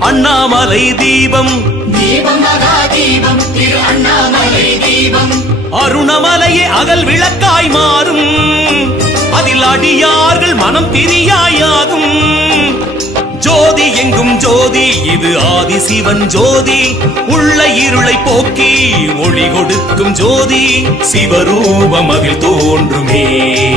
அண்ணாமலை தீபம் தீபம் மகா தீபம் திரு அண்ணாமலை தீபம் அருணமலையே அகல் விளக்காய் மாறும் அதில் அடியார்கள் மனம் பிரியாயாகும் ஜோதி எங்கும் ஜோதி இது ஆதி சிவன் ஜோதி உள்ள இருளை போக்கி ஒளி கொடுக்கும் ஜோதி சிவரூபம் அதில் தோன்றுமே